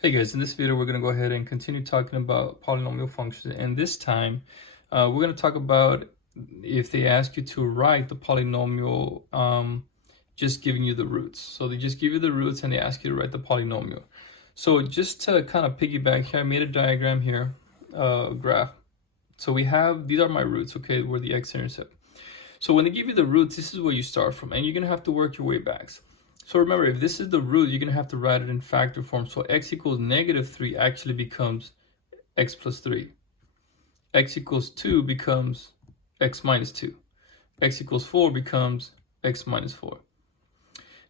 Hey guys, in this video we're going to go ahead and continue talking about polynomial functions, and this time we're going to talk about if they ask you to write the polynomial just giving you the roots. So they just give you the roots and they ask you to write the polynomial. So just to kind of piggyback here, I made a diagram here, graph. So we have, these are my roots, okay, where the x-intercept. So when they give you the roots, this is where you start from, and you're going to have to work your way back. So remember, if this is the root, you're going to have to write it in factor form. So x equals -3 actually becomes x plus 3. X equals 2 becomes x minus 2. X equals 4 becomes x minus 4.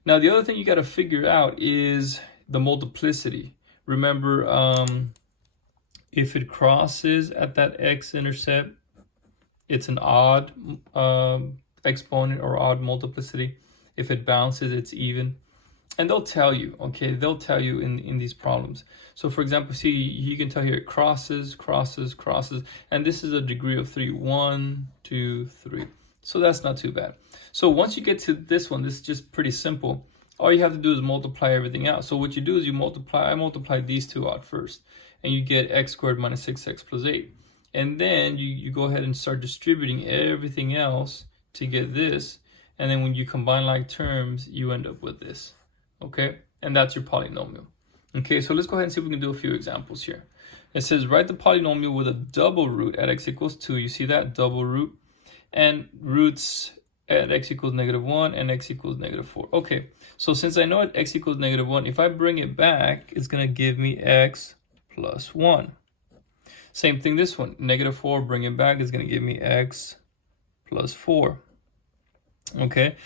Now, the other thing you got to figure out is the multiplicity. Remember, if it crosses at that x-intercept, it's an odd exponent or odd multiplicity. If it bounces, it's even. And they'll tell you, okay, they'll tell you in these problems. So for example, see, you can tell here it crosses, crosses, crosses, and this is a degree of 3. 1, 2, 3. So that's not too bad. So once you get to this one, this is just pretty simple. All you have to do is multiply everything out. So what you do is I multiply these two out first, and you get x squared minus 6x plus 8. And then you go ahead and start distributing everything else to get this. And then when you combine like terms, you end up with this, okay? And that's your polynomial. Okay, so let's go ahead and see if we can do a few examples here. It says, write the polynomial with a double root at x equals 2. You see that? Double root. And roots at x equals -1 and x equals -4. Okay, so since I know at x equals -1, if I bring it back, it's going to give me x plus 1. Same thing this one. -4, bring it back, is going to give me x plus 4. Okay,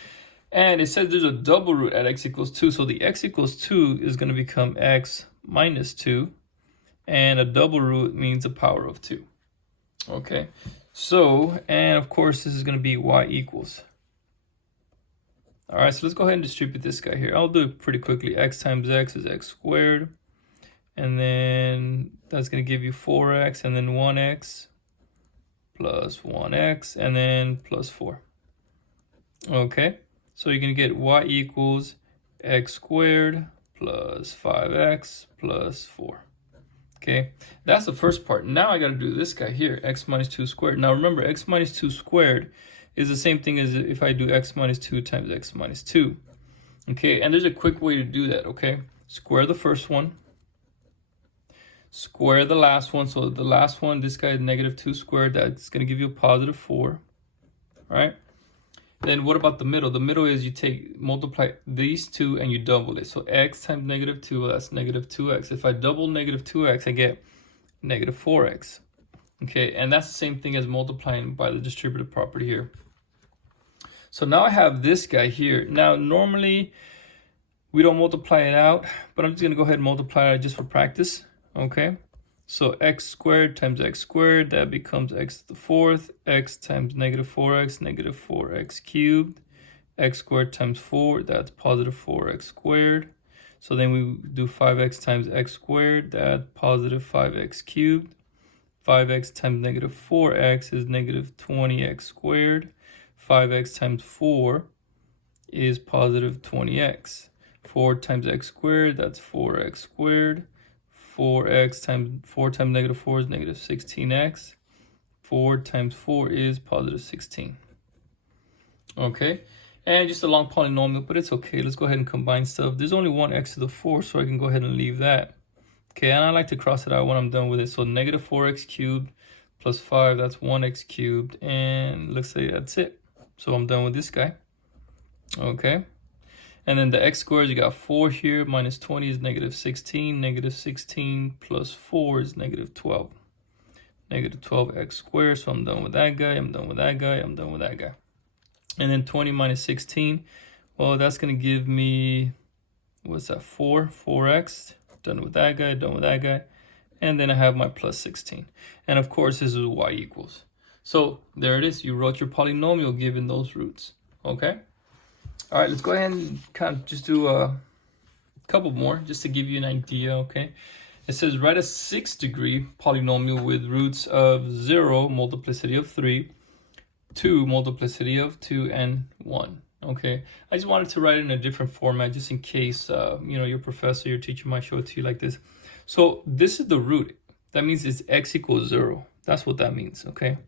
and it says there's a double root at x equals 2, so the x equals 2 is going to become x minus 2, and a double root means a power of 2. Okay, so, and of course this is going to be y equals. All right, so let's go ahead and distribute this guy here. I'll do it pretty quickly. X times x is x squared, and then that's going to give you 4x, and then 1x plus 1x, and then plus 4. Okay, so you're going to get y equals x squared plus 5x plus 4. Okay, that's the first part. Now I got to do this guy here, x minus 2 squared. Now remember, x minus 2 squared is the same thing as if I do x minus 2 times x minus 2. Okay, and there's a quick way to do that, okay? Square the first one. Square the last one. So the last one, this guy is -2 squared. That's going to give you a positive 4, right? Then what about the middle? The middle is you multiply these two and you double it. So x times -2, well, that's -2x. If I double -2x, I get -4x. Okay, and that's the same thing as multiplying by the distributive property here. So now I have this guy here. Now, normally we don't multiply it out, but I'm just going to go ahead and multiply it just for practice. Okay, so x squared times x squared, that becomes x to the 4th, x times -4x, -4x cubed, x squared times 4, that's positive 4x squared. So then we do 5x times x squared, that's positive 5x cubed. 5x times -4x is -20x squared. 5x times 4 is positive 20x. 4 times x squared, that's 4x squared. 4x times 4 times -4 is -16x. 4 times 4 is positive 16. Okay, and just a long polynomial, but it's okay. Let's go ahead and combine stuff. There's only one x to the 4, so I can go ahead and leave that. Okay, and I like to cross it out when I'm done with it. So -4x cubed plus 5, that's 1x cubed, and let's say that's it. So I'm done with this guy. Okay. And then the x squared, you got 4 here, minus 20 is -16. -16 plus 4 is -12. -12x squared, so I'm done with that guy, I'm done with that guy, I'm done with that guy. And then 20 minus 16, well, that's going to give me, what's that, 4x. Done with that guy, done with that guy. And then I have my plus 16. And of course, this is y equals. So there it is. You wrote your polynomial given those roots. Okay? All right, let's go ahead and kind of just do a couple more just to give you an idea, okay? It says write a 6th degree polynomial with roots of 0, multiplicity of 3, 2, multiplicity of 2, and 1. Okay, I just wanted to write it in a different format just in case, you know, your professor, your teacher might show it to you like this. So this is the root. That means it's x equals 0. That's what that means, okay?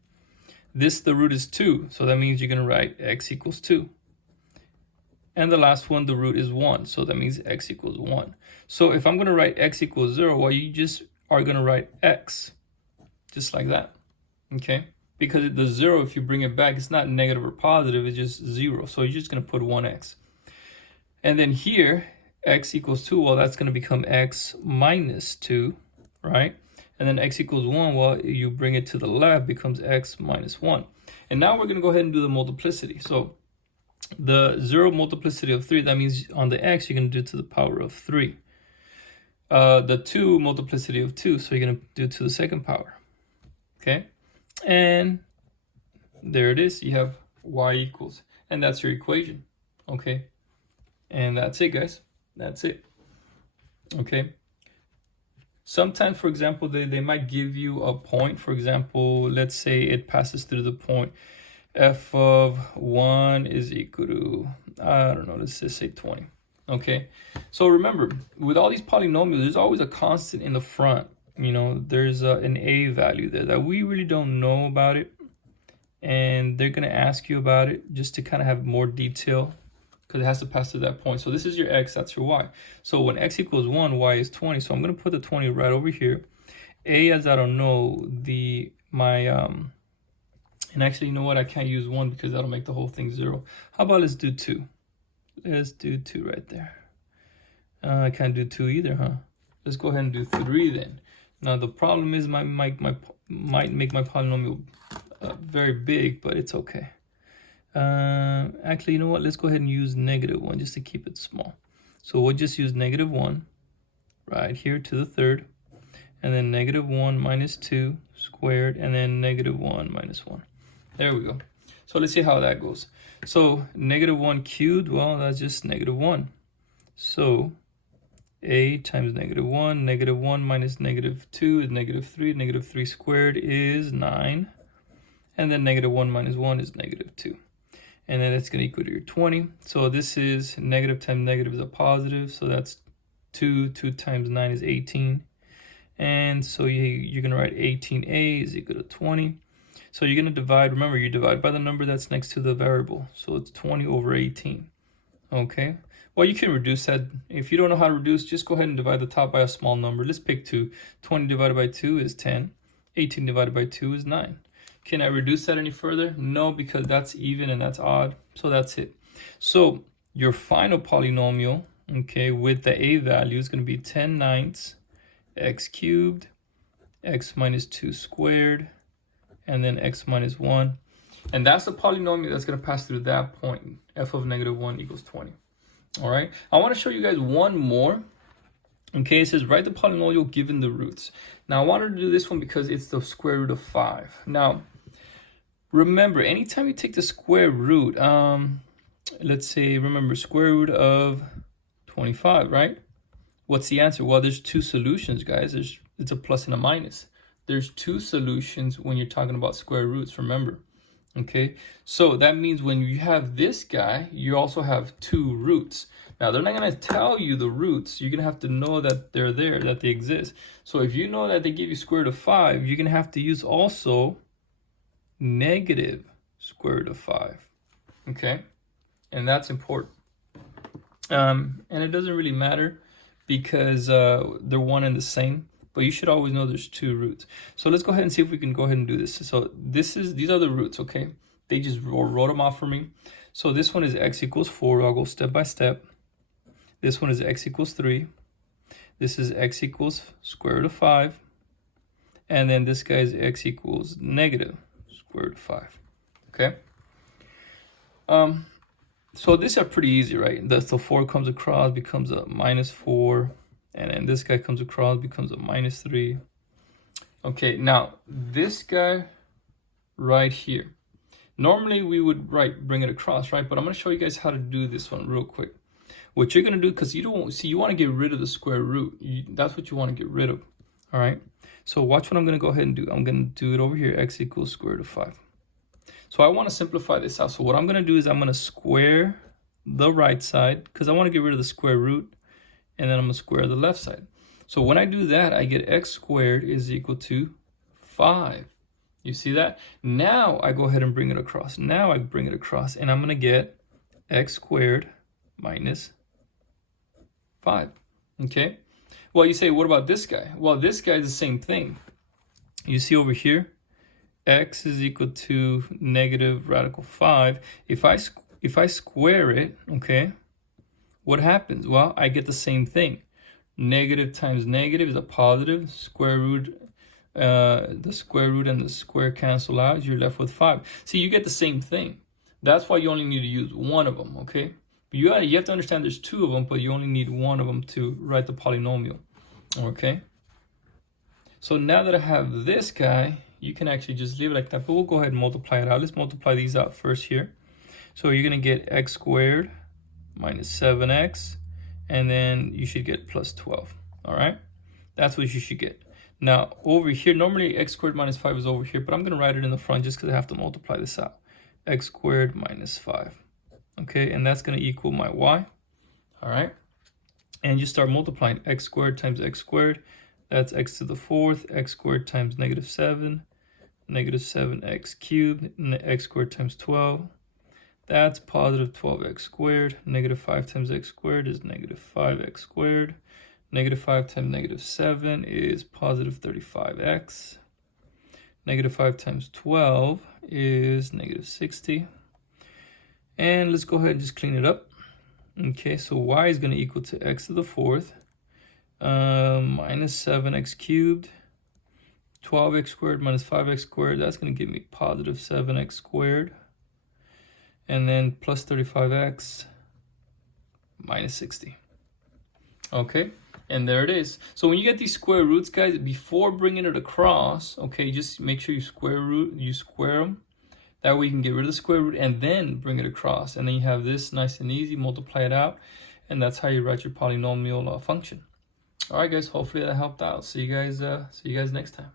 The root is 2, so that means you're going to write x equals 2. And the last one, the root is 1, so that means x equals 1. So if I'm going to write x equals 0, well, you just are going to write x, just like that, okay? Because the 0, if you bring it back, it's not negative or positive, it's just 0. So you're just going to put 1x. And then here, x equals 2, well, that's going to become x minus 2, right? And then x equals 1, well, you bring it to the left, becomes x minus 1. And now we're going to go ahead and do the multiplicity. So the 0 multiplicity of 3, that means on the x, you're going to do to the power of 3. The 2 multiplicity of 2, so you're going to do to the second power, okay? And there it is. You have y equals, and that's your equation, okay? And that's it, guys. That's it, okay? Sometimes, for example, they might give you a point. For example, let's say it passes through the point f of 1 is equal to, I don't know, let's just say 20, okay? So remember, with all these polynomials, there's always a constant in the front. You know, there's an a value there that we really don't know about it, and they're going to ask you about it just to kind of have more detail because it has to pass through that point. So this is your x, that's your y. So when x equals 1, y is 20. So I'm going to put the 20 right over here. A, as I don't know, and actually, you know what? I can't use 1 because that'll make the whole thing 0. How about let's do 2? Let's do 2 right there. I can't do 2 either, huh? Let's go ahead and do 3 then. Now the problem is might make my polynomial very big, but it's okay. Actually, you know what? Let's go ahead and use -1 just to keep it small. So we'll just use -1 right here to the third, and then -1 minus 2 squared, and then -1 minus 1. There we go. So let's see how that goes. So -1 cubed, well, that's just -1. So a times -1, -1 minus -2 is -3, -3 squared is 9, and then -1 minus 1 is -2. And then it's going to equal to your 20. So this is negative times negative is a positive, so that's 2 times 9 is 18. And so you're going to write 18a is equal to 20. So you're going to divide, remember, you divide by the number that's next to the variable. So it's 20 over 18, okay? Well, you can reduce that. If you don't know how to reduce, just go ahead and divide the top by a small number. Let's pick 2. 20 divided by 2 is 10. 18 divided by 2 is 9. Can I reduce that any further? No, because that's even and that's odd. So that's it. So your final polynomial, okay, with the a value is going to be 10/9 x cubed, x minus 2 squared, and then x minus 1. And that's the polynomial that's going to pass through that point. F of -1 equals 20. All right. I want to show you guys one more. Okay, it says write the polynomial given the roots. Now I wanted to do this one because it's the square root of 5. Now, remember, anytime you take the square root, let's say, remember, square root of 25, right? What's the answer? Well, there's 2 solutions, guys. It's a plus and a minus. There's 2 solutions when you're talking about square roots, remember. Okay, so that means when you have this guy, you also have 2 roots. Now, they're not going to tell you the roots. You're going to have to know that they're there, that they exist. So if you know that they give you square root of 5, you're going to have to use also negative square root of 5. Okay, and that's important. And it doesn't really matter because they're one and the same. But you should always know there's 2 roots. So let's go ahead and see if we can go ahead and do this. So these are the roots, okay? They just wrote them off for me. So this one is x equals 4. I'll go step by step. This one is x equals 3. This is x equals square root of 5. And then this guy is x equals negative square root of 5. Okay? So these are pretty easy, right? The 4 comes across, becomes a -4. And then this guy comes across, becomes a -3. Okay, now this guy right here. Normally we would bring it across, right? But I'm going to show you guys how to do this one real quick. What you're going to do, because you want to get rid of the square root. That's what you want to get rid of. All right. So watch what I'm going to go ahead and do. I'm going to do it over here. X equals square root of 5. So I want to simplify this out. So what I'm going to do is I'm going to square the right side because I want to get rid of the square root, and then I'm going to square the left side. So when I do that, I get x squared is equal to 5. You see that? Now I go ahead and bring it across. Now I bring it across, and I'm going to get x squared minus 5. Okay? Well, you say, what about this guy? Well, this guy is the same thing. You see over here, x is equal to negative radical 5. If I square it, okay, what happens? Well, I get the same thing. Negative times negative is a positive. Square root, the square root and the square cancel out. You're left with 5. See, you get the same thing. That's why you only need to use one of them, okay? But you have to understand there's two of them, but you only need one of them to write the polynomial, okay? So now that I have this guy, you can actually just leave it like that, but we'll go ahead and multiply it out. Let's multiply these out first here. So you're going to get x squared minus 7x, and then you should get plus 12, all right? That's what you should get. Now, over here, normally x squared minus 5 is over here, but I'm going to write it in the front just because I have to multiply this out. X squared minus 5, okay? And that's going to equal my y, all right? And you start multiplying x squared times x squared. That's x to the 4th, x squared times negative 7, negative 7x cubed, x squared times 12. That's positive 12x squared. Negative 5 times x squared is negative 5x squared. Negative 5 times negative 7 is positive 35x. Negative 5 times 12 is negative 60. And let's go ahead and just clean it up. Okay, so y is going to equal to x to the 4th. Minus 7x cubed, 12x squared minus 5x squared, that's going to give me positive 7x squared, and then plus 35x minus 60. Okay, and there it is. So when you get these square roots, guys, before bringing it across, okay, just make sure you square them. That way you can get rid of the square root and then bring it across, and then you have this nice and easy, multiply it out, and that's how you write your polynomial function. All right, guys, hopefully that helped out. See you guys next time.